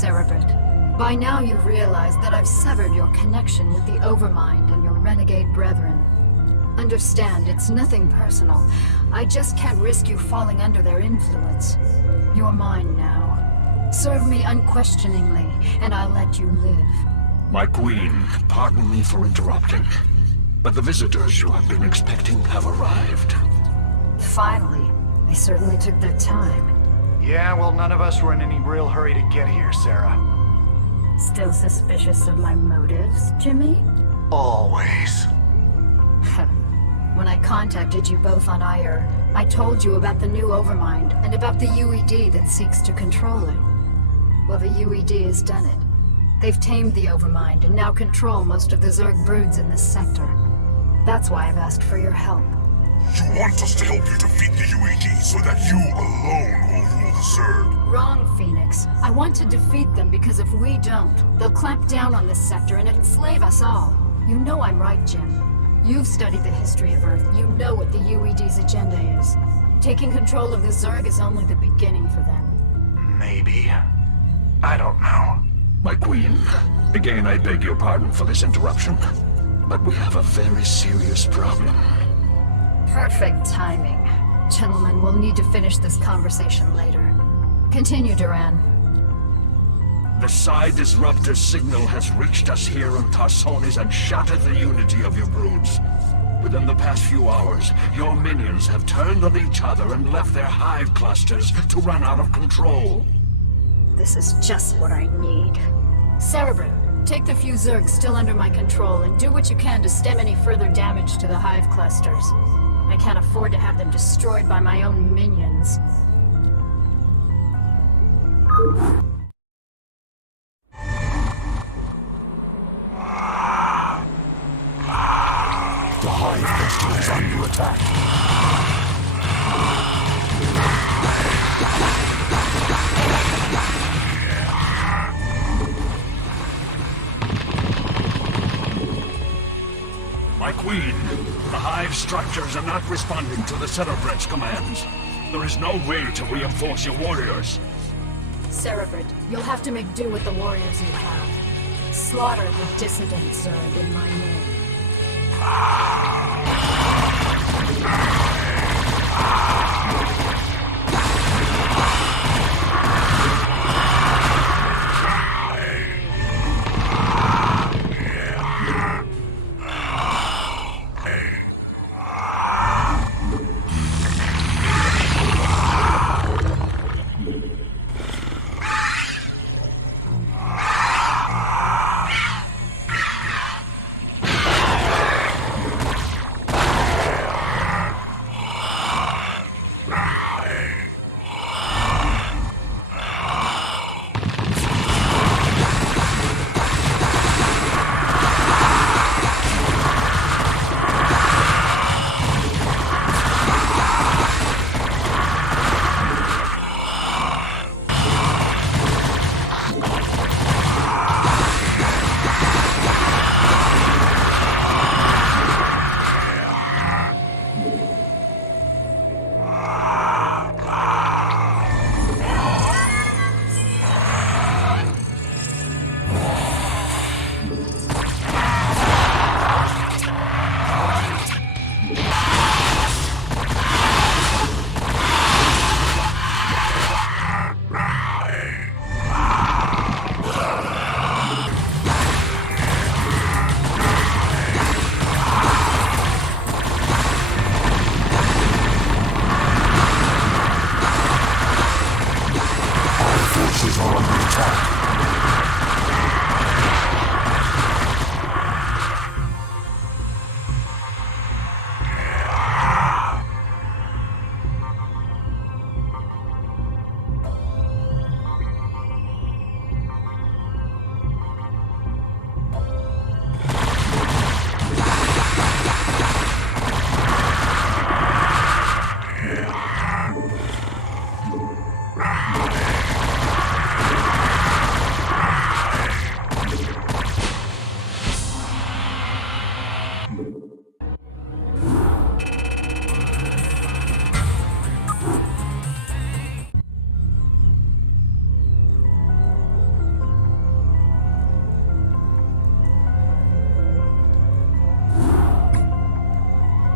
Cerebrit. By now you've realized that I've severed your connection with the Overmind and your renegade brethren. Understand, it's nothing personal. I just can't risk you falling under their influence. You're mine now. Serve me unquestioningly, and I'll let you live. My queen, pardon me for interrupting, but the visitors you have been expecting have arrived. Finally. They certainly took their time. Yeah, well, none of us were in any real hurry to get here, Sarah. Still suspicious of my motives, Jimmy? Always. When I contacted you both on Ire, I told you about the new Overmind and about the UED that seeks to control it. Well, the UED has done it. They've tamed the Overmind and now control most of the Zerg broods in this sector. That's why I've asked for your help. You want us to help you defeat the UED so that you alone will rule the Zerg? Wrong, Phoenix. I want to defeat them because if we don't, they'll clamp down on this sector and enslave us all. You know I'm right, Jim. You've studied the history of Earth. You know what the UED's agenda is. Taking control of the Zerg is only the beginning for them. Maybe. I don't know. My queen, again I beg your pardon for this interruption, but we have a very serious problem. Perfect timing. Gentlemen, we'll need to finish this conversation later. Continue, Duran. The Psi Disruptor signal has reached us here on Tarsonis and shattered the unity of your broods. Within the past few hours, your minions have turned on each other and left their hive clusters to run out of control. This is just what I need. Cerebrin, take the few Zergs still under my control and do what you can to stem any further damage to the hive clusters. I can't afford to have them destroyed by my own minions. The hive cluster is under attack. My queen, the hive structures are not responding to the Cerebrit's commands. There is no way to reinforce your warriors. Cerebrit, you'll have to make do with the warriors you have. Slaughter the dissident Zerg in my name.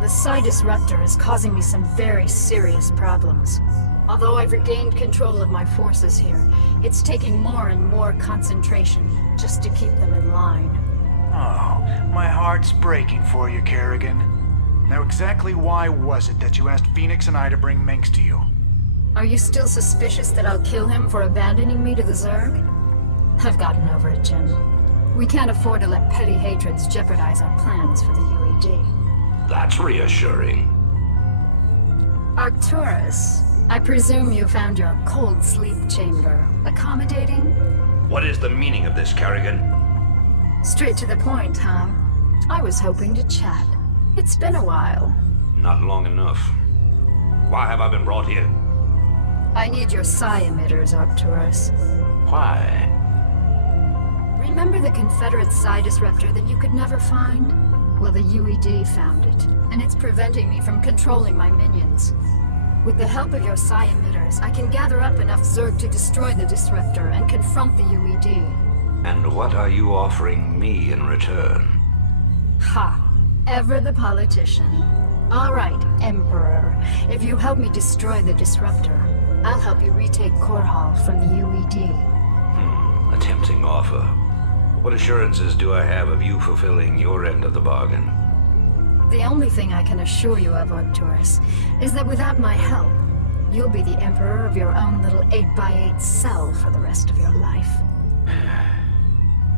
The Psi Disruptor is causing me some very serious problems. Although I've regained control of my forces here, it's taking more and more concentration just to keep them in line. Oh, my heart's breaking for you, Kerrigan. Now exactly why was it that you asked Phoenix and I to bring Minx to you? Are you still suspicious that I'll kill him for abandoning me to the Zerg? I've gotten over it, Jim. We can't afford to let petty hatreds jeopardize our plans for the UED. That's reassuring. Arcturus, I presume you found your cold sleep chamber accommodating? What is the meaning of this, Kerrigan? Straight to the point, huh? I was hoping to chat. It's been a while. Not long enough. Why have I been brought here? I need your psi emitters, Arcturus. Why? Remember the Confederate psi disruptor that you could never find? Well, the UED found it, and it's preventing me from controlling my minions. With the help of your psi emitters, I can gather up enough Zerg to destroy the disruptor and confront the UED. And what are you offering me in return? Ha! Ever the politician. All right, Emperor. If you help me destroy the disruptor, I'll help you retake Korhal from the UED. A tempting offer. What assurances do I have of you fulfilling your end of the bargain? The only thing I can assure you of, Arcturus, is that without my help, you'll be the Emperor of your own little 8x8 cell for the rest of your life.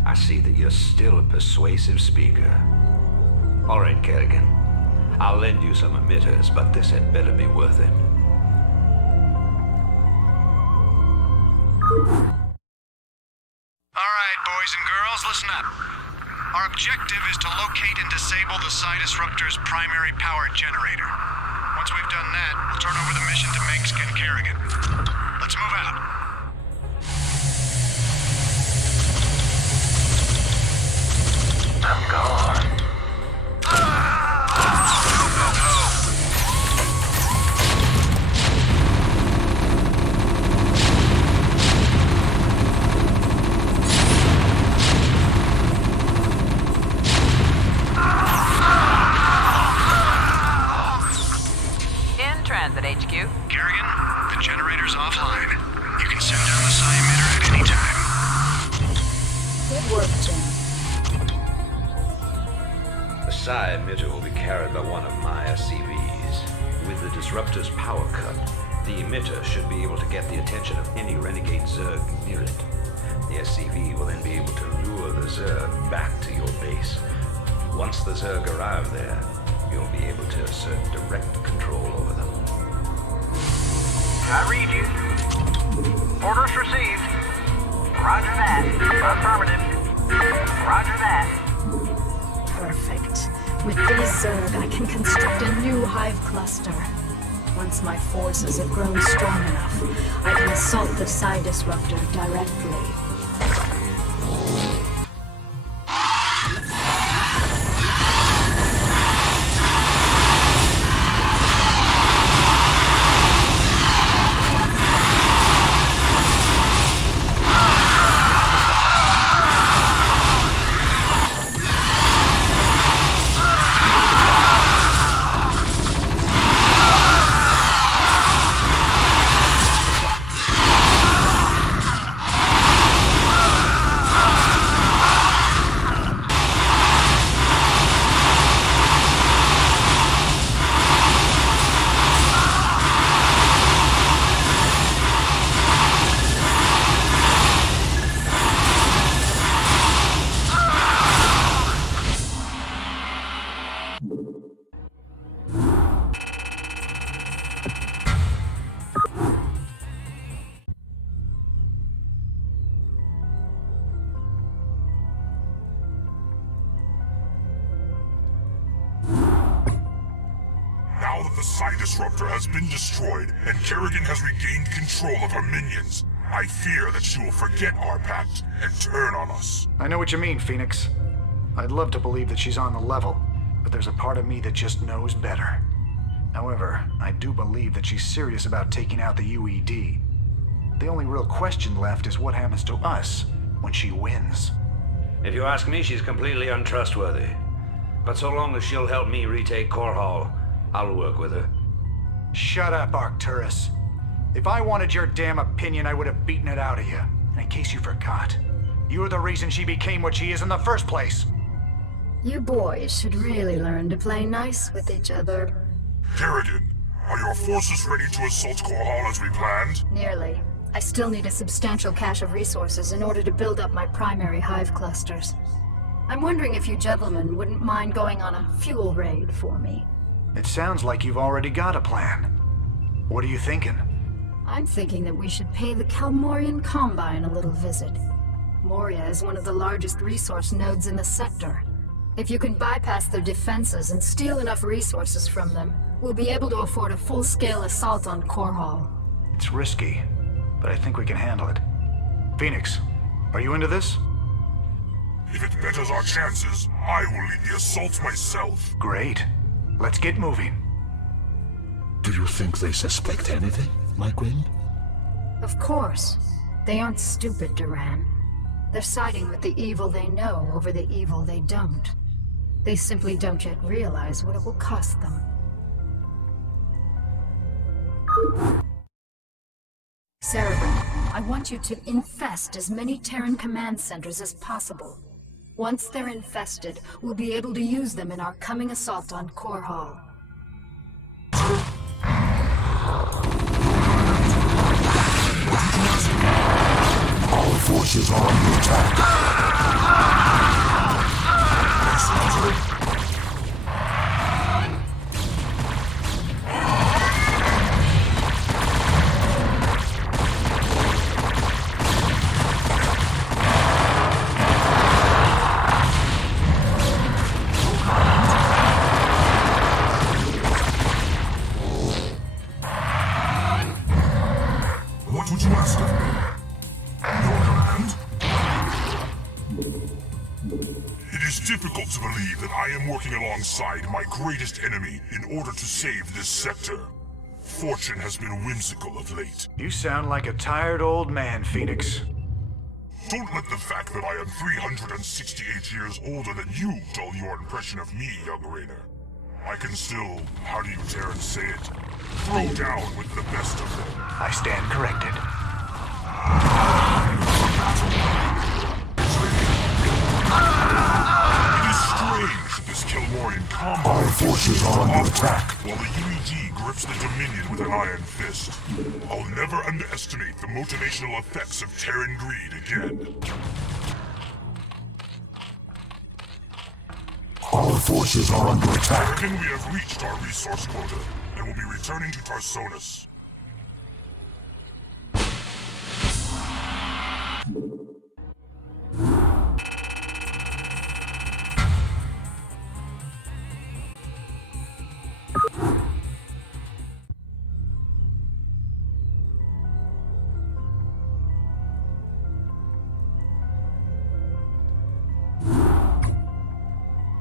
I see that you're still a persuasive speaker. All right, Kerrigan. I'll lend you some emitters, but this had better be worth it. All right, boys and girls, listen up. Our objective is to locate and disable the Psi Disruptor's primary power generator. Once we've done that, we'll turn over the mission to Minx and Kerrigan. Let's move out. I'm gone. Transit HQ. Kerrigan, the generator's offline. You can send down the psi emitter at any time. Good work, Jim. The psi emitter will be carried by one of my SCVs. With the disruptor's power cut, the emitter should be able to get the attention of any renegade Zerg near it. The SCV will then be able to lure the Zerg back to your base. Once the Zerg arrive there, you'll be able to assert direct control over them. I read you. Orders received. Roger that. Affirmative. Roger that. Perfect. With these Zerg, I can construct a new hive cluster. Once my forces have grown strong enough, I can assault the Psi Disruptor directly. Now that the Psi Disruptor has been destroyed and Kerrigan has regained control of her minions, I fear that she will forget our pact and turn on us. I know what you mean, Phoenix. I'd love to believe that she's on the level, but there's a part of me that just knows better. However, I do believe that she's serious about taking out the UED. The only real question left is what happens to us when she wins. If you ask me, she's completely untrustworthy. But so long as she'll help me retake Korhal, I'll work with her. Shut up, Arcturus. If I wanted your damn opinion, I would have beaten it out of you. And in case you forgot, you're the reason she became what she is in the first place. You boys should really learn to play nice with each other. Kerrigan, are your forces ready to assault Korhal as we planned? Nearly. I still need a substantial cache of resources in order to build up my primary hive clusters. I'm wondering if you gentlemen wouldn't mind going on a fuel raid for me. It sounds like you've already got a plan. What are you thinking? I'm thinking that we should pay the Morian Combine a little visit. Moria is one of the largest resource nodes in the sector. If you can bypass their defenses and steal enough resources from them, we'll be able to afford a full-scale assault on Korhal. It's risky, but I think we can handle it. Phoenix, are you into this? If it betters our chances, I will lead the assault myself. Great. Let's get moving. Do you think they suspect anything, my queen? Of course. They aren't stupid, Duran. They're siding with the evil they know over the evil they don't. They simply don't yet realize what it will cost them. Cerebrin, I want you to infest as many Terran command centers as possible. Once they're infested, we'll be able to use them in our coming assault on Korhal. Our forces are under attack. What would you ask of me? Your command? It is difficult to believe that I am working alongside my greatest enemy in order to save this sector. Fortune has been whimsical of late. You sound like a tired old man, Phoenix. Don't let the fact that I am 368 years older than you dull your impression of me, young Raynor. I can still, how do you dare say it, throw down with the best of them. I stand corrected. It is strange that this Morian Combine Our forces are under attack. while the UED grips the Dominion with an iron fist. I'll never underestimate the motivational effects of Terran greed again. Our forces are under attack. Reckon we have reached our resource quota, and will be returning to Tarsonis.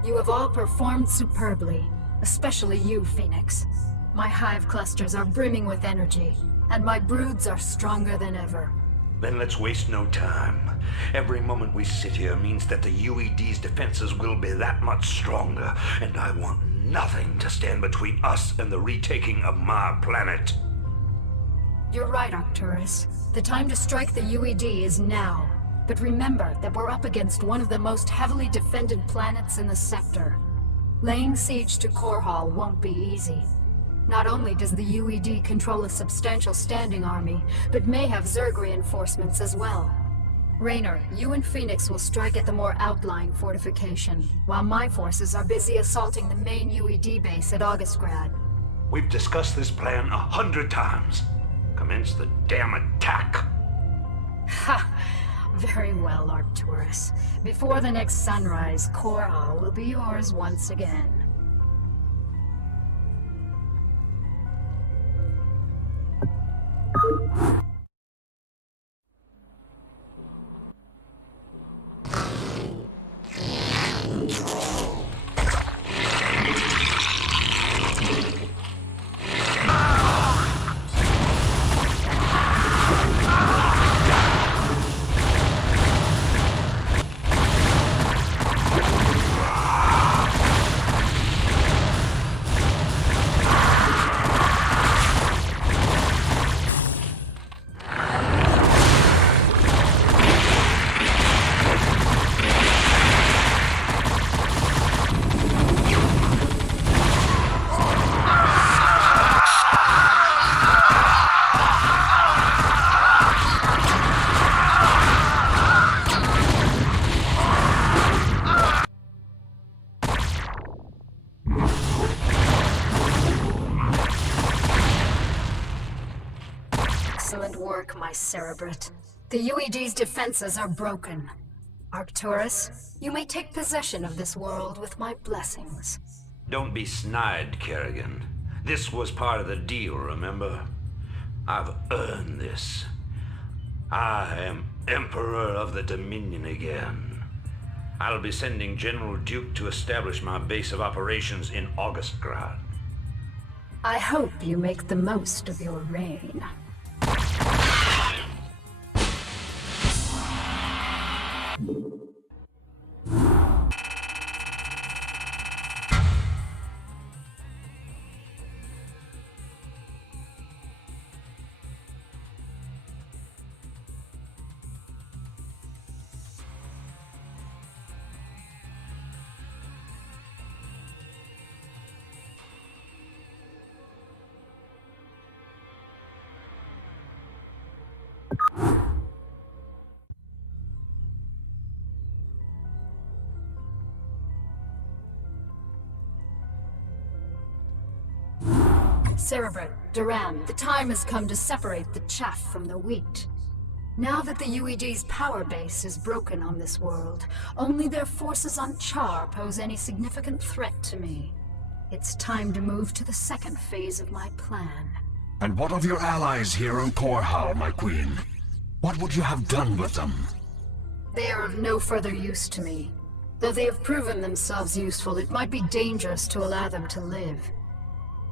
You have all performed superbly, especially you, Phoenix. My hive clusters are brimming with energy, and my broods are stronger than ever. Then let's waste no time. Every moment we sit here means that the UED's defenses will be that much stronger, and I want nothing to stand between us and the retaking of my planet. You're right, Arcturus. The time to strike the UED is now. But remember that we're up against one of the most heavily defended planets in the sector. Laying siege to Korhal won't be easy. Not only does the UED control a substantial standing army, but may have Zerg reinforcements as well. Raynor, you and Phoenix will strike at the more outlying fortification, while my forces are busy assaulting the main UED base at Augustgrad. We've discussed this plan 100 times. Commence the damn attack. Ha! Very well, Arcturus. Before the next sunrise, Korhal will be yours once again. work, my Cerebrate. The UED's defenses are broken. Arcturus, you may take possession of this world with my blessings. Don't be snide, Kerrigan. This was part of the deal, remember? I've earned this. I am Emperor of the Dominion again. I'll be sending General Duke to establish my base of operations in Augustgrad. I hope you make the most of your reign. Cerebrate, Duran, the time has come to separate the chaff from the wheat. Now that the UED's power base is broken on this world, only their forces on Char pose any significant threat to me. It's time to move to the second phase of my plan. And what of your allies here on Korhal, my queen? What would you have done with them? They are of no further use to me. Though they have proven themselves useful, it might be dangerous to allow them to live.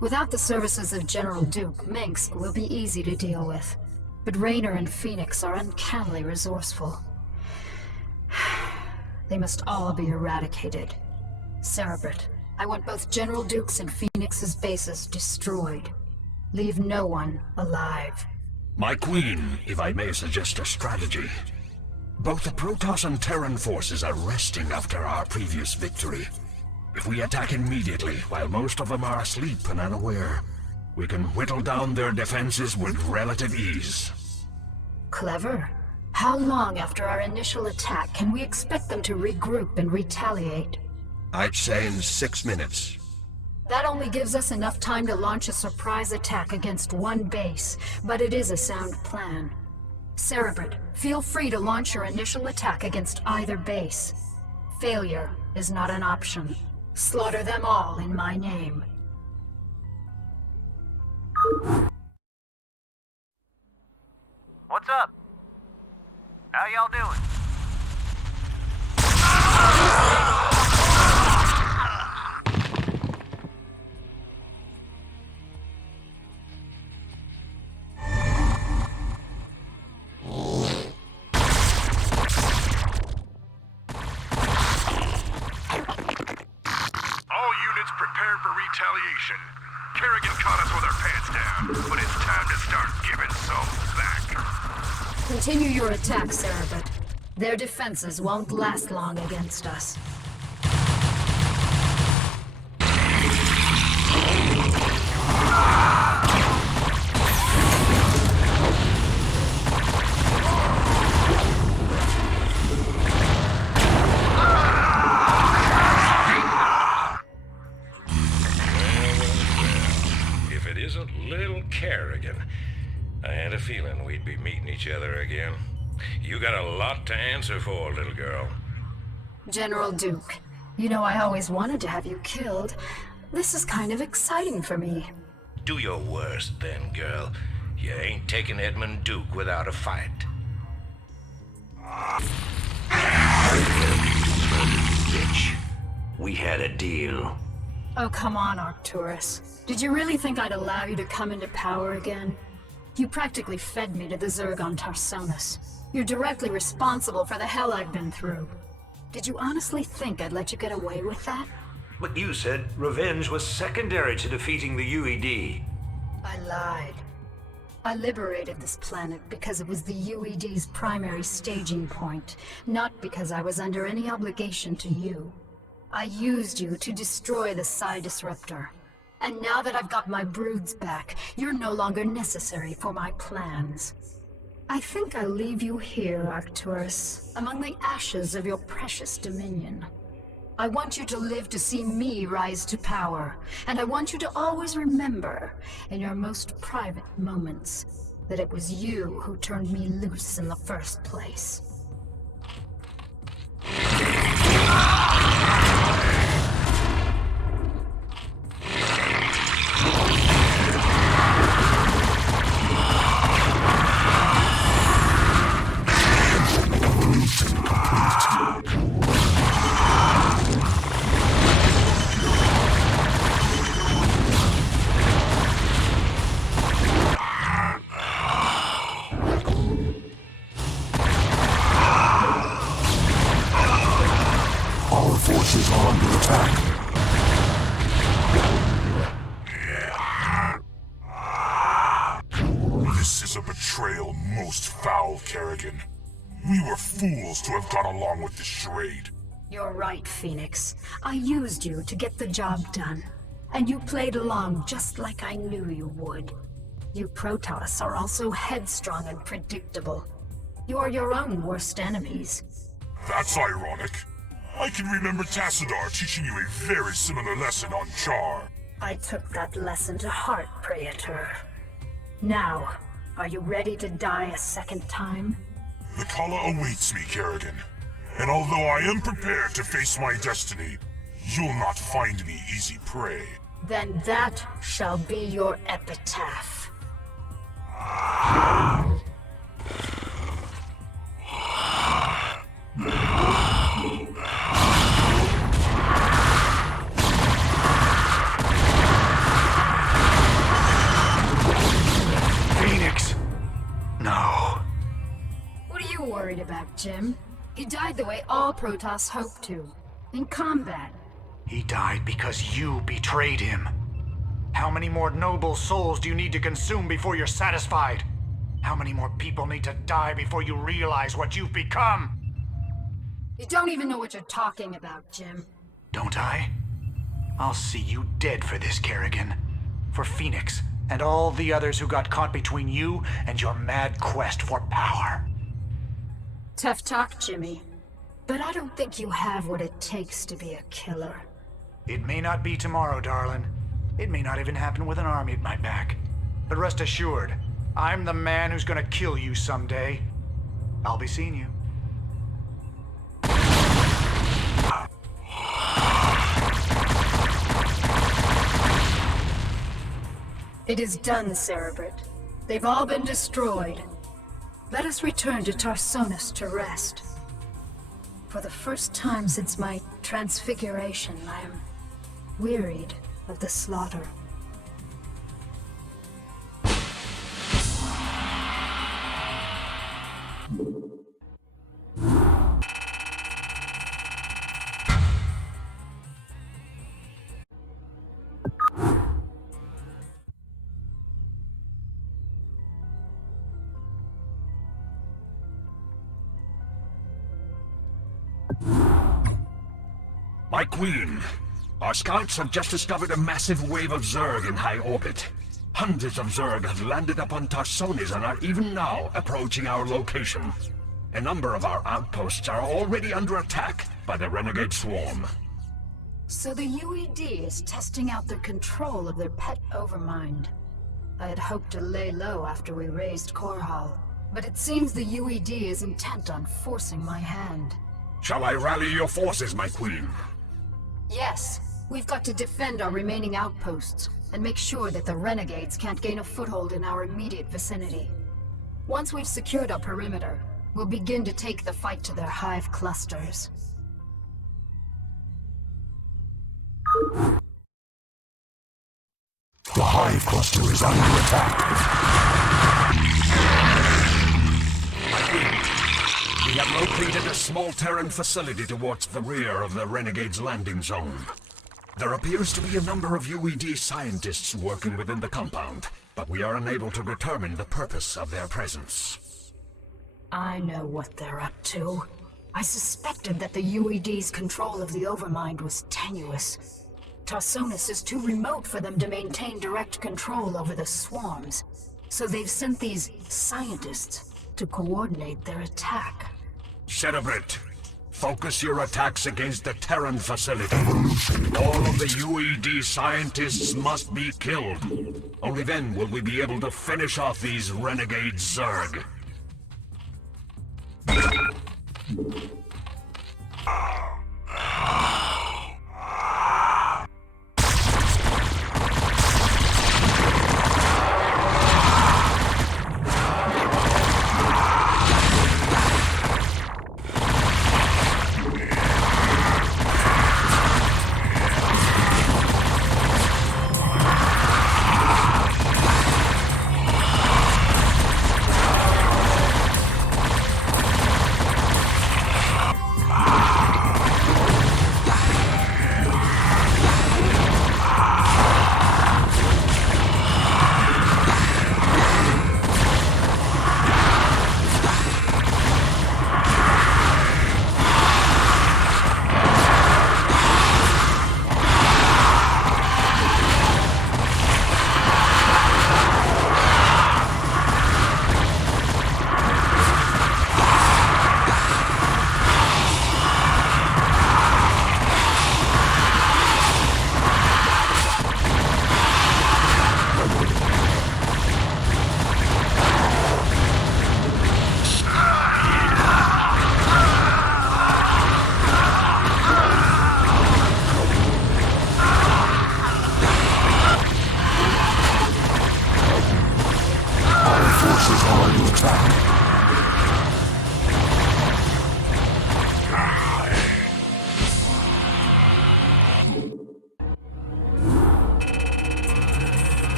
Without the services of General Duke, Minsk will be easy to deal with. But Raynor and Phoenix are uncannily resourceful. They must all be eradicated. Cerebrate, I want both General Duke's and Phoenix's bases destroyed. Leave no one alive. My queen, if I may suggest a strategy. Both the Protoss and Terran forces are resting after our previous victory. If we attack immediately, while most of them are asleep and unaware, we can whittle down their defenses with relative ease. Clever. How long after our initial attack can we expect them to regroup and retaliate? I'd say in 6 minutes. That only gives us enough time to launch a surprise attack against one base, but it is a sound plan. Cerebrate, feel free to launch your initial attack against either base. Failure is not an option. Slaughter them all in my name. What's up? How y'all doing? All units prepared for retaliation. Kerrigan caught us with our pants down, but it's time to start giving some back. Continue your attack, Cerebrate. Their defenses won't last long against us. If it isn't little Kerrigan, I had a feeling we'd be meeting each other again. You got a lot to answer for, little girl. General Duke, you know I always wanted to have you killed. This is kind of exciting for me. Do your worst then, girl. You ain't taking Edmund Duke without a fight. Bitch. We had a deal. Oh, come on, Arcturus. Did you really think I'd allow you to come into power again? You practically fed me to the Zerg on Tarsonis. You're directly responsible for the hell I've been through. Did you honestly think I'd let you get away with that? But you said revenge was secondary to defeating the UED. I lied. I liberated this planet because it was the UED's primary staging point, not because I was under any obligation to you. I used you to destroy the Psi Disruptor. And now that I've got my broods back, you're no longer necessary for my plans. I think I'll leave you here, Arcturus, among the ashes of your precious dominion. I want you to live to see me rise to power, and I want you to always remember, in your most private moments, that it was you who turned me loose in the first place. Forces are under attack. This is a betrayal most foul, Kerrigan. We were fools to have gone along with this charade. You're right, Phoenix. I used you to get the job done. And you played along just like I knew you would. You Protoss are also headstrong and predictable. You are your own worst enemies. That's ironic. I can remember Tassadar teaching you a very similar lesson on Char. I took that lesson to heart, Praetor. Now, are you ready to die a second time? The Kala awaits me, Kerrigan. And although I am prepared to face my destiny, you'll not find me easy prey. Then that shall be your epitaph. Phoenix! No. What are you worried about, Jim? He died the way all Protoss hope to. In combat. He died because you betrayed him. How many more noble souls do you need to consume before you're satisfied? How many more people need to die before you realize what you've become? You don't even know what you're talking about, Jim. Don't I? I'll see you dead for this, Kerrigan. For Phoenix, and all the others who got caught between you and your mad quest for power. Tough talk, Jimmy. But I don't think you have what it takes to be a killer. It may not be tomorrow, darling. It may not even happen with an army at my back. But rest assured, I'm the man who's gonna kill you someday. I'll be seeing you. It is done, Cerebrit. They've all been destroyed. Let us return to Tarsonis to rest. For the first time since my transfiguration, I am wearied of the slaughter. My queen, our scouts have just discovered a massive wave of Zerg in high orbit. Hundreds of Zerg have landed upon Tarsonis and are even now approaching our location. A number of our outposts are already under attack by the renegade swarm. So the UED is testing out their control of their pet overmind. I had hoped to lay low after we raised Korhal, but it seems the UED is intent on forcing my hand. Shall I rally your forces, my queen? Yes, we've got to defend our remaining outposts and make sure that the renegades can't gain a foothold in our immediate vicinity. Once we've secured our perimeter, we'll begin to take the fight to their hive clusters. The hive cluster is under attack. We have located a small Terran facility towards the rear of the Renegade's landing zone. There appears to be a number of UED scientists working within the compound, but we are unable to determine the purpose of their presence. I know what they're up to. I suspected that the UED's control of the Overmind was tenuous. Tarsonis is too remote for them to maintain direct control over the swarms, so they've sent these scientists to coordinate their attack. Cerebrit, Focus your attacks against the Terran facility. All of the UED scientists must be killed. Only then will we be able to finish off these renegade Zerg.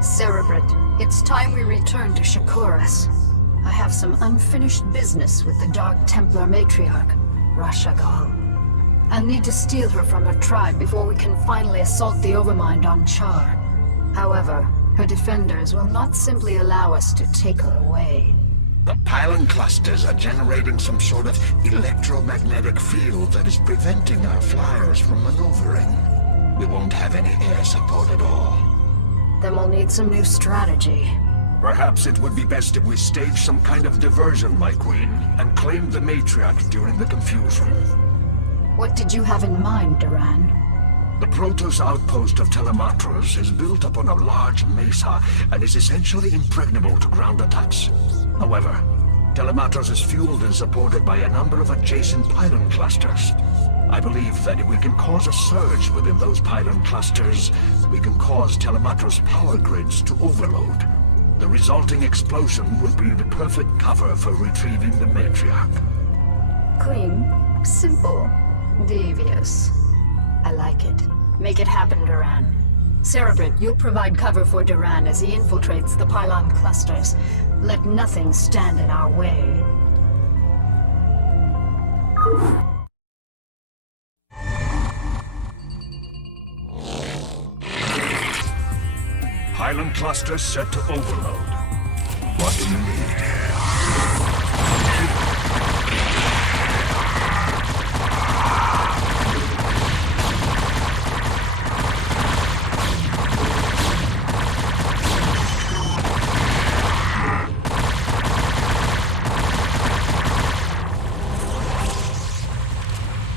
Cerebrate, it's time we return to Shakuras. I have some unfinished business with the Dark Templar matriarch, Rashagal. I'll need to steal her from her tribe before we can finally assault the Overmind on Char. However, her defenders will not simply allow us to take her away. The pylon clusters are generating some sort of electromagnetic field that is preventing our flyers from maneuvering. We won't have any air support at all. Then we'll need some new strategy. Perhaps it would be best if we stage some kind of diversion, my queen, and claim the matriarch during the confusion. What did you have in mind, Duran? The Protoss outpost of Telematros is built upon a large mesa and is essentially impregnable to ground attacks. However, Telematros is fueled and supported by a number of adjacent pylon clusters. I believe that if we can cause a surge within those pylon clusters, we can cause Telematros power grids to overload. The resulting explosion will be the perfect cover for retrieving the matriarch. Clean, simple, devious. I like it. Make it happen, Duran. Cerebrate, you'll provide cover for Duran as he infiltrates the pylon clusters. Let nothing stand in our way. Pylon cluster set to overload. What do you need?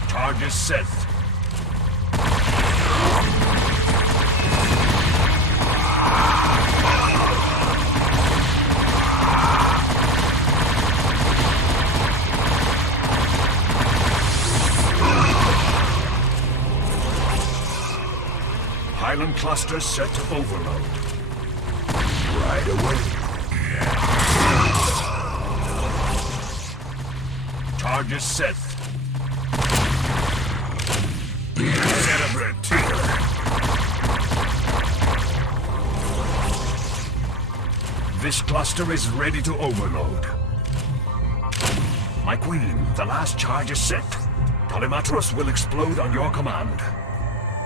Target set. Pylon cluster set to overload. Right away. Target set. Cerebrate. This cluster is ready to overload. My queen, the last charge is set. Telematros will explode on your command.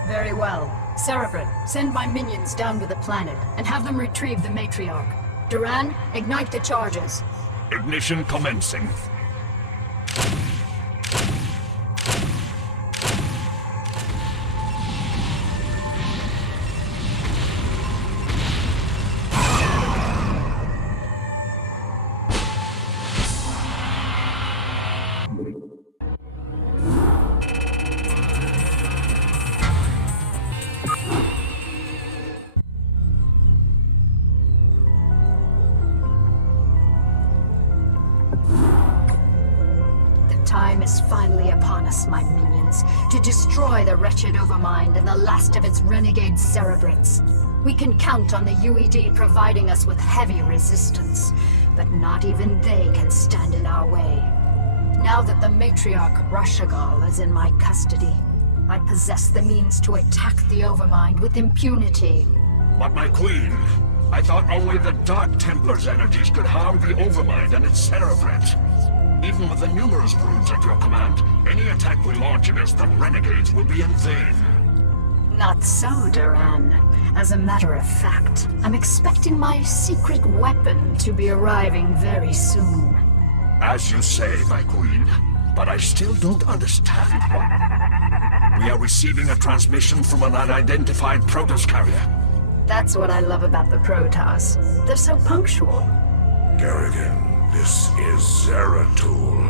Very well. Cerebrate, send my minions down to the planet and have them retrieve the matriarch. Duran, ignite the charges. Ignition commencing. time is finally upon us, my minions, to destroy the wretched Overmind and the last of its renegade cerebrates. We can count on the UED providing us with heavy resistance, but not even they can stand in our way. Now that the matriarch Rashagal is in my custody, I possess the means to attack the Overmind with impunity. But my queen, I thought only the Dark Templar's energies could harm the Overmind and its cerebrate. Even with the numerous broods at your command, any attack we launch against the renegades will be in vain. Not so, Duran. As a matter of fact, I'm expecting my secret weapon to be arriving very soon. As you say, my queen, but I still don't understand. We are receiving a transmission from an unidentified Protoss carrier. That's what I love about the Protoss. They're so punctual. Garrigan, this is Zeratul.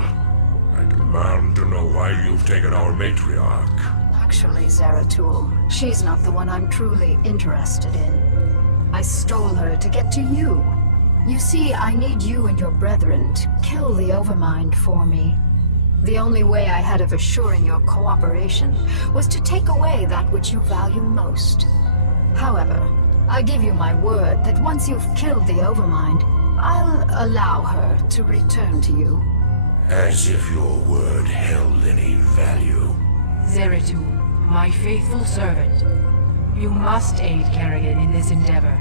I demand to know why you've taken our matriarch. Actually, Zeratul, she's not the one I'm truly interested in. I stole her to get to you. You see, I need you and your brethren to kill the Overmind for me. The only way I had of assuring your cooperation was to take away that which you value most. However, I give you my word that once you've killed the Overmind, I'll allow her to return to you. As if your word held any value. Zeratul, my faithful servant, you must aid Kerrigan in this endeavor.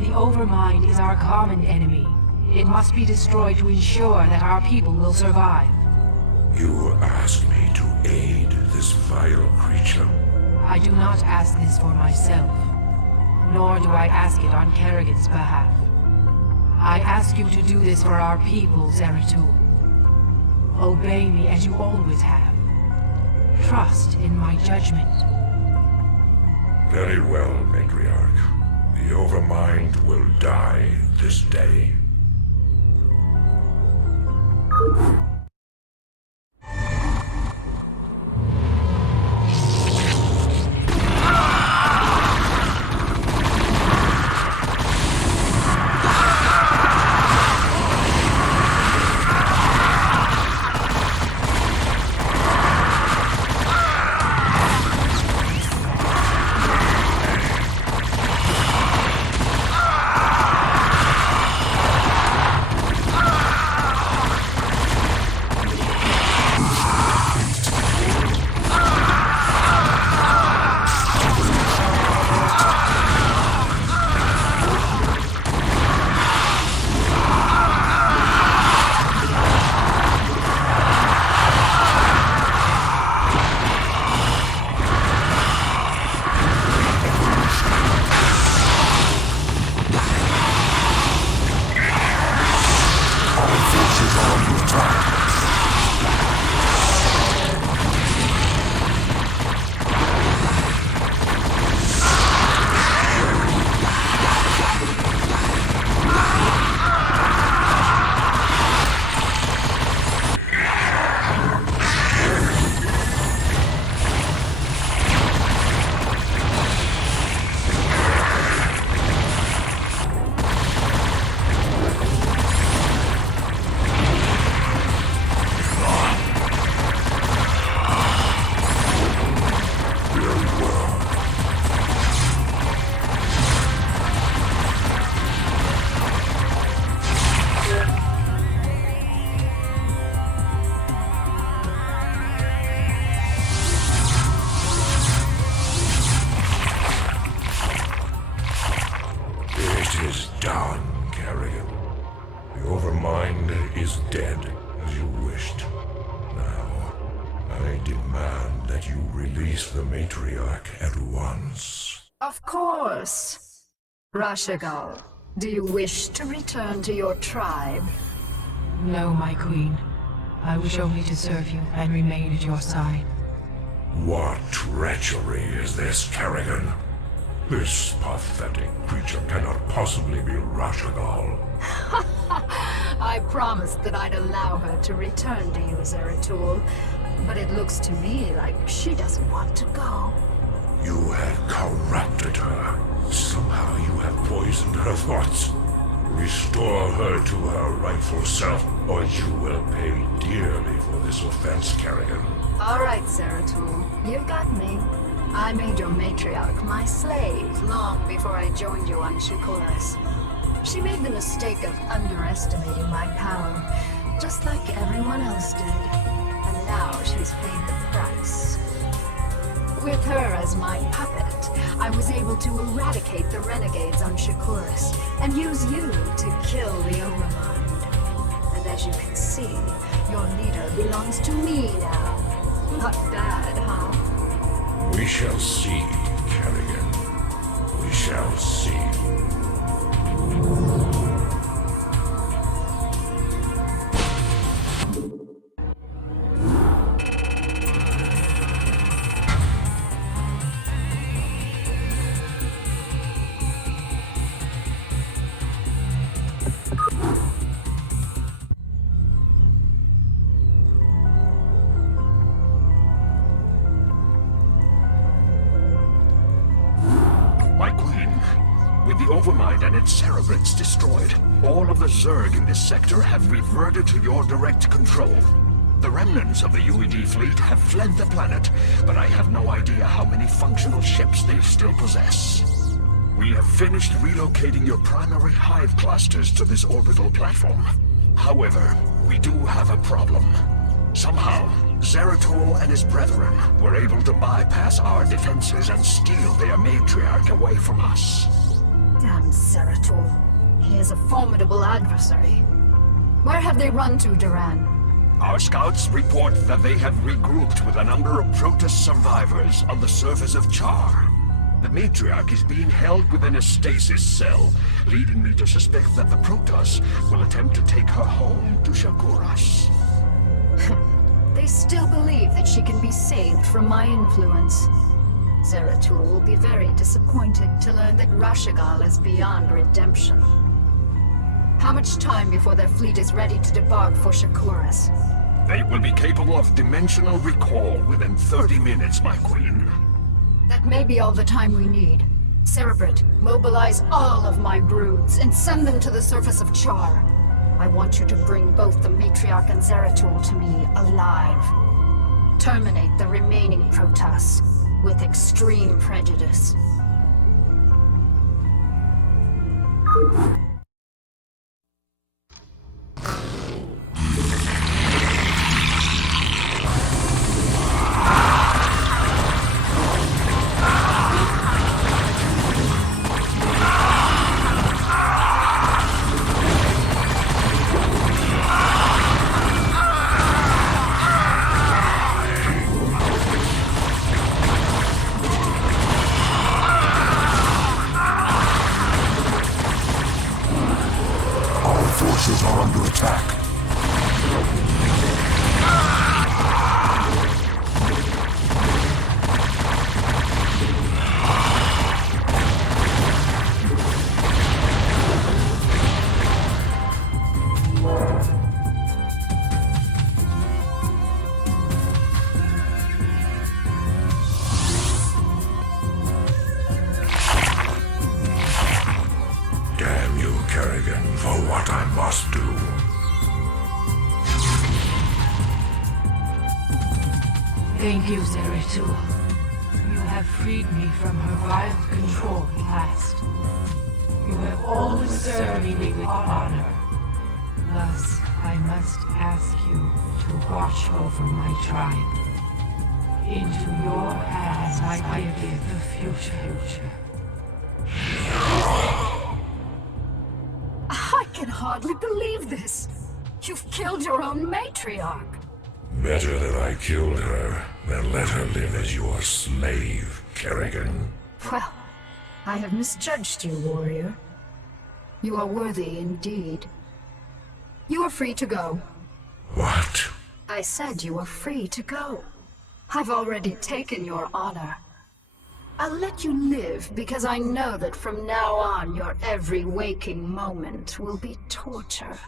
The Overmind is our common enemy. It must be destroyed to ensure that our people will survive. You ask me to aid this vile creature? I do not ask this for myself, nor do I ask it on Kerrigan's behalf. I ask you to do this for our people, Zeratul. Obey me as you always have. Trust in my judgment. Very well, Matriarch. The Overmind will die this day. Of course. Rashagal, do you wish to return to your tribe? No, my queen. I wish only to serve you and remain at your side. What treachery is this, Kerrigan? This pathetic creature cannot possibly be Rashagal. I promised that I'd allow her to return to you, Zeratul, but it looks to me like she doesn't want to go. You have corrupted her. Somehow you have poisoned her thoughts. Restore her to her rightful self, or you will pay dearly for this offense, Kerrigan. Alright, Zeratul. You got me. I made your matriarch my slave long before I joined you on Shikuras. She made the mistake of underestimating my power, just like everyone else did. And now she's paid the price. With her as my puppet, I was able to eradicate the renegades on Shikuras and use you to kill the Overmind. And as you can see, your leader belongs to me now. Not bad, huh? We shall see, Kerrigan. We shall see. Overmind and its cerebrates destroyed, all of the Zerg in this sector have reverted to your direct control. The remnants of the UED fleet have fled the planet, but I have no idea how many functional ships they still possess. We have finished relocating your primary hive clusters to this orbital platform. However, we do have a problem. Somehow, Zeratul and his brethren were able to bypass our defenses and steal their matriarch away from us. Damn Zeratul. He is a formidable adversary. Where have they run to, Duran? Our scouts report that they have regrouped with a number of Protoss survivors on the surface of Char. The matriarch is being held within a stasis cell, leading me to suspect that the Protoss will attempt to take her home to Shakuras. They still believe that she can be saved from my influence. Zeratul will be very disappointed to learn that Rashagal is beyond redemption. How much time before their fleet is ready to debark for Shakuras? They will be capable of dimensional recall within 30 minutes, my queen. That may be all the time we need. Cerebrate, mobilize all of my broods and send them to the surface of Char. I want you to bring both the Matriarch and Zeratul to me alive. Terminate the remaining Protoss with extreme prejudice. Are under attack. Damn you, Kerrigan, for what I must do. Thank you, Zeratul. You have freed me from her vile control at last. You have always served me with honor. Thus, I must ask you to watch over my tribe. Into your hands I give the future. I can hardly believe this. You've killed your own matriarch. Better that I killed her than let her live as your slave, Kerrigan. Well, I have misjudged you, warrior. You are worthy indeed. You are free to go. What? I said you are free to go. I've already taken your honor. I'll let you live because I know that from now on your every waking moment will be torture.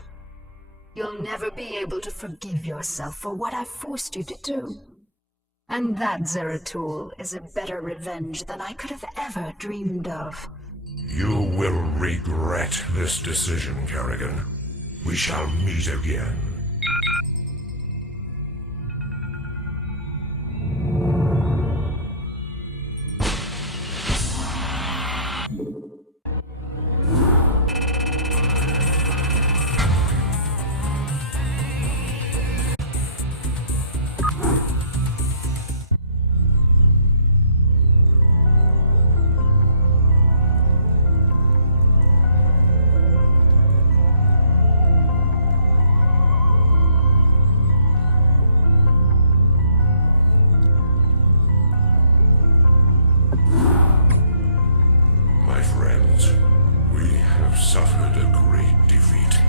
You'll never be able to forgive yourself for what I've forced you to do. And that, Zeratul, is a better revenge than I could have ever dreamed of. You will reap regret this decision, Kerrigan. We shall meet again. Suffered a great defeat.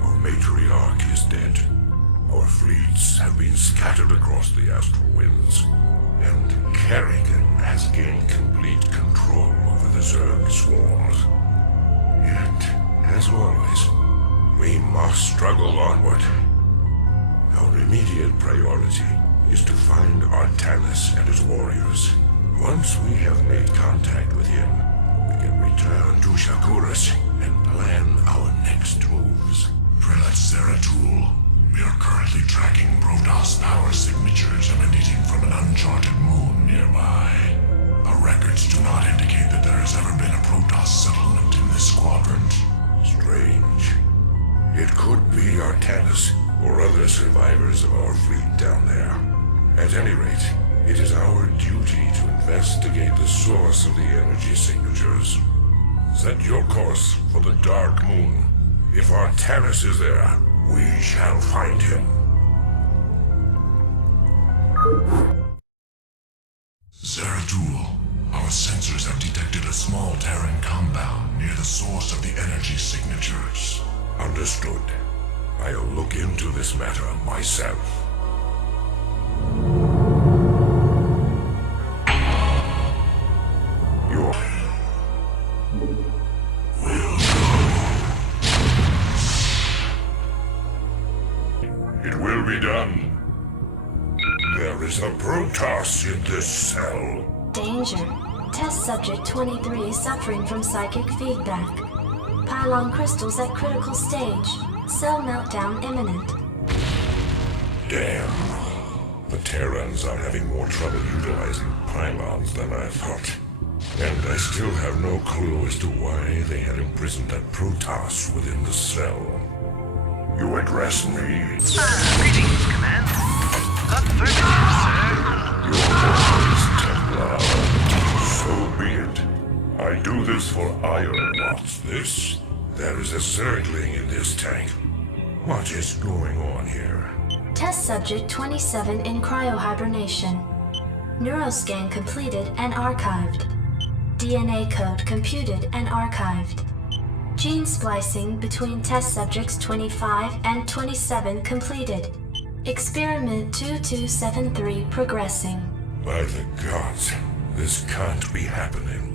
Our matriarch is dead. Our fleets have been scattered across the astral winds. And Kerrigan has gained complete control over the Zerg swarms. Yet, as always, we must struggle onward. Our immediate priority is to find Artanis and his warriors. Once we have made contact with him, we can return to Shakuras and plan our next moves. Prelate Zeratul, we are currently tracking Protoss power signatures emanating from an uncharted moon nearby. Our records do not indicate that there has ever been a Protoss settlement in this quadrant. Strange. It could be Artanis or other survivors of our fleet down there. At any rate, it is our duty to investigate the source of the energy signatures. Set your course for the Dark Moon. If Artanis is there, we shall find him. Zeratul, our sensors have detected a small Terran compound near the source of the energy signatures. Understood. I'll look into this matter myself. It will be done. There is a Protoss in this cell. Danger. Test subject 23 suffering from psychic feedback. Pylon crystals at critical stage. Cell meltdown imminent. Damn. The Terrans are having more trouble utilizing pylons than I thought. And I still have no clue as to why they had imprisoned that Protoss within the cell. You address me? Greetings, Command. Affirmative, sir. Your order is Templar. So be it. I do this for iron. What's this? There is a Zergling in this tank. What is going on here? Test subject 27 in cryohibernation. Neuroscan completed and archived. DNA code computed and archived. Gene splicing between test subjects 25 and 27 completed. Experiment 2273 progressing. By the gods, this can't be happening.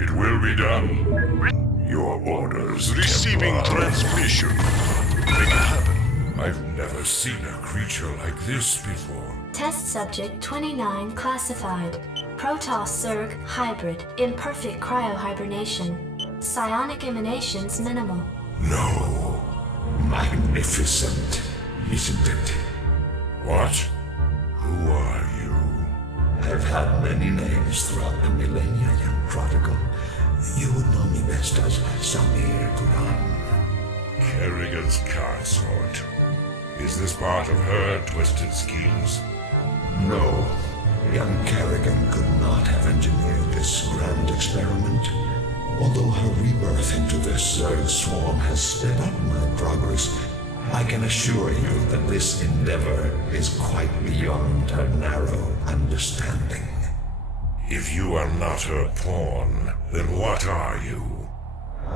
It will be done. Your orders, Receiving Templar. transmission. Make it happen. I've never seen a creature like this before. Test subject 29 classified. Protoss Zerg hybrid in perfect cryohibernation. Psionic emanations minimal. No. Magnificent, isn't it? What? Who are you? I've had many names throughout the millennia, young prodigal. You would know me best as Samir Quran. Kerrigan's consort. Is this part of her twisted schemes? No. Young Kerrigan could not have engineered this grand experiment. Although her rebirth into this Zerg swarm has sped up my progress, I can assure you that this endeavor is quite beyond her narrow understanding. If you are not her pawn, then what are you?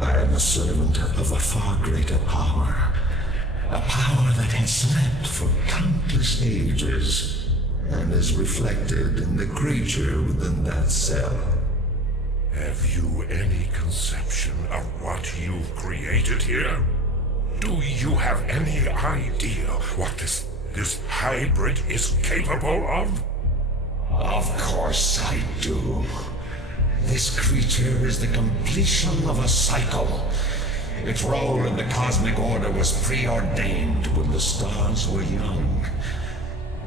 I am a servant of a far greater power. A power that has slept for countless ages, and is reflected in the creature within that cell. Have you any conception of what you've created here? Do you have any idea what this hybrid is capable of? Of course I do. This creature is the completion of a cycle. Its role in the cosmic order was preordained when the stars were young.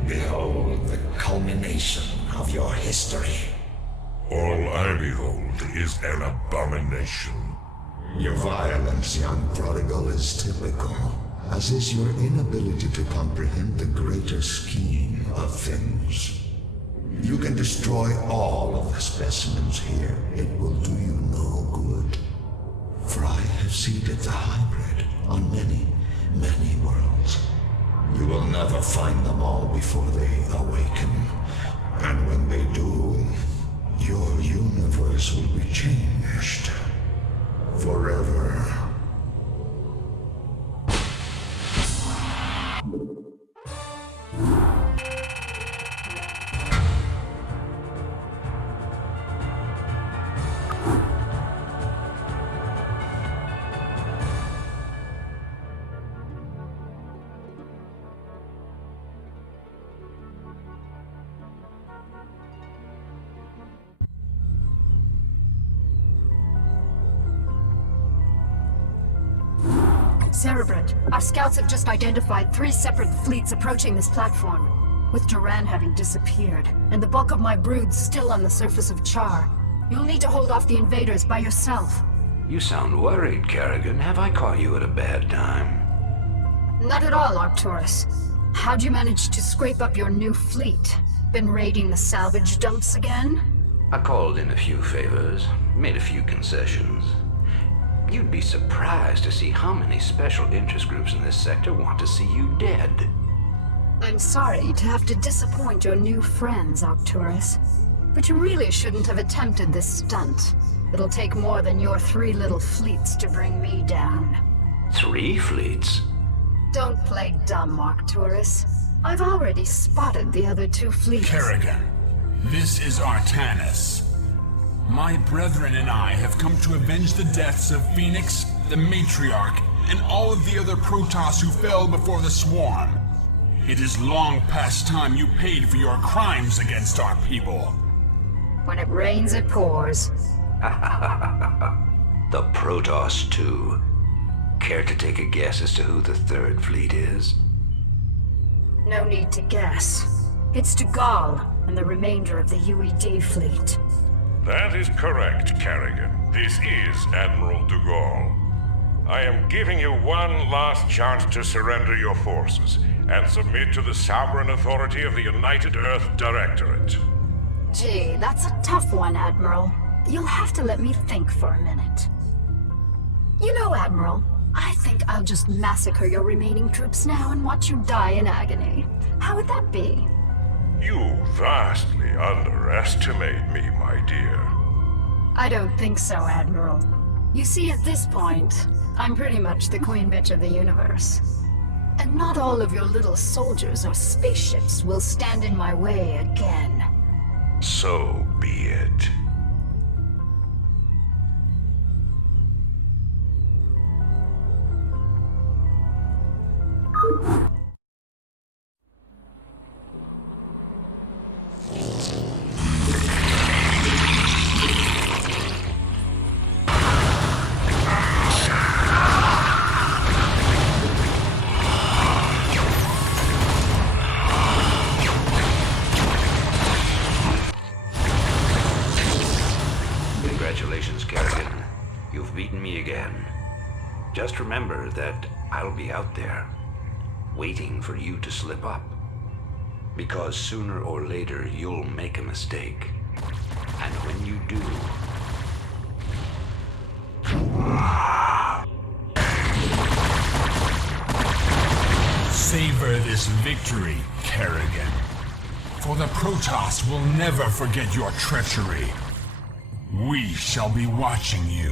Behold the culmination of your history. All I behold is an abomination. Your violence, young prodigal, is typical, as is your inability to comprehend the greater scheme of things. You can destroy all of the specimens here. It will do you no good. For I have seeded the hybrid on many, many worlds. You will never find them all before they awaken. And when they do, your universe will be changed. Forever. Cerebrant, our scouts have just identified 3 separate fleets approaching this platform, with Duran having disappeared, and the bulk of my broods still on the surface of Char. You'll need to hold off the invaders by yourself. You sound worried, Kerrigan. Have I caught you at a bad time? Not at all, Arcturus. How'd you manage to scrape up your new fleet? Been raiding the salvage dumps again? I called in a few favors, made a few concessions. You'd be surprised to see how many special interest groups in this sector want to see you dead. I'm sorry to have to disappoint your new friends, Arcturus. But you really shouldn't have attempted this stunt. It'll take more than your 3 little fleets to bring me down. 3 fleets? Don't play dumb, Arcturus. I've already spotted the other 2 fleets. Kerrigan, this is Artanis. My brethren and I have come to avenge the deaths of Phoenix, the Matriarch, and all of the other Protoss who fell before the Swarm. It is long past time you paid for your crimes against our people. When it rains, it pours. The Protoss, too. Care to take a guess as to who the 3rd fleet is? No need to guess. It's Dugal and the remainder of the UED fleet. That is correct, Kerrigan. This is Admiral Dugal. I am giving you one last chance to surrender your forces and submit to the sovereign authority of the United Earth Directorate. Gee, that's a tough one, Admiral. You'll have to let me think for a minute. You know, Admiral, I think I'll just massacre your remaining troops now and watch you die in agony. How would that be? You vastly underestimate me, my dear. I don't think so, Admiral. You see, at this point, I'm pretty much the queen bitch of the universe. And not all of your little soldiers or spaceships will stand in my way again. So be it. Congratulations, Kerrigan. You've beaten me again. Just remember that I'll be out there, waiting for you to slip up. Because sooner or later, you'll make a mistake. And when you do... Savor this victory, Kerrigan. For the Protoss will never forget your treachery. We shall be watching you.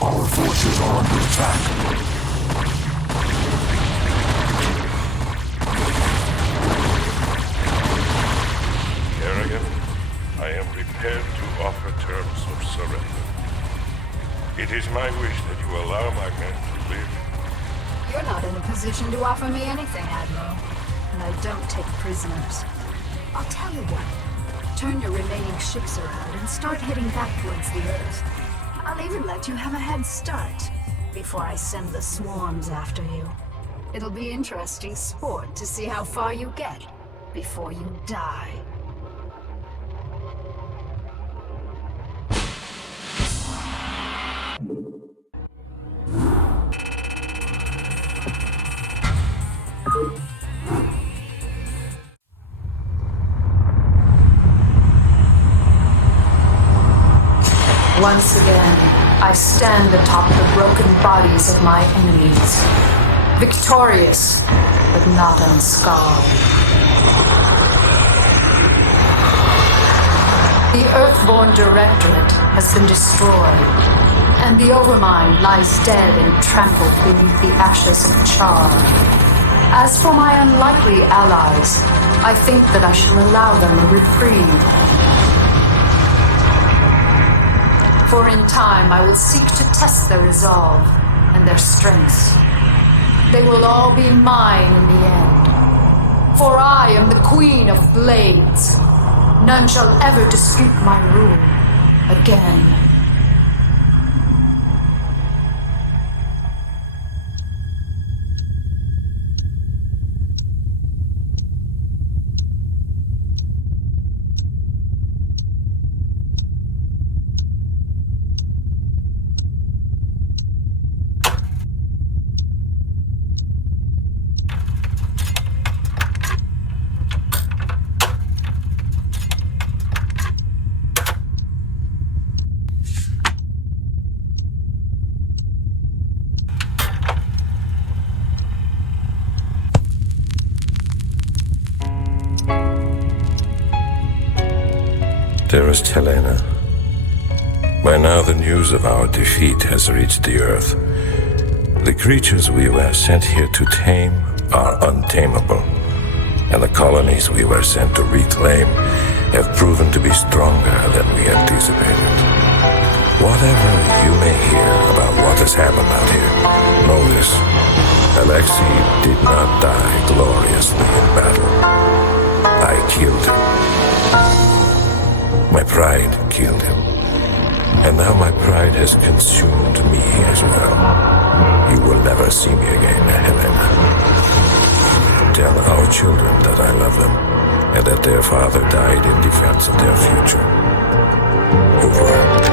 Our forces are under attack. Kerrigan, I am prepared to offer terms of surrender. It is my wish that you allow my men to live. You're not in a position to offer me anything, Admiral. and I don't take prisoners. I'll tell you what. Turn your remaining ships around and start heading back towards the Earth. I'll even let you have a head start before I send the swarms after you. It'll be interesting sport to see how far you get before you die. Once again, I stand atop the broken bodies of my enemies, victorious, but not unscarred. The Earthborn Directorate has been destroyed, and the Overmind lies dead and trampled beneath the ashes of Char. As for my unlikely allies, I think that I shall allow them a reprieve. For in time I will seek to test their resolve and their strengths. They will all be mine in the end. For I am the Queen of Blades. None shall ever dispute my rule again. Dearest Helena, by now the news of our defeat has reached the Earth. The creatures we were sent here to tame are untamable, and the colonies we were sent to reclaim have proven to be stronger than we anticipated. Whatever you may hear about what has happened out here, know this: Alexei did not die gloriously in battle. I killed him. My pride killed him. And now my pride has consumed me as well. You will never see me again, Helena. Tell our children that I love them, and that their father died in defense of their future. Over.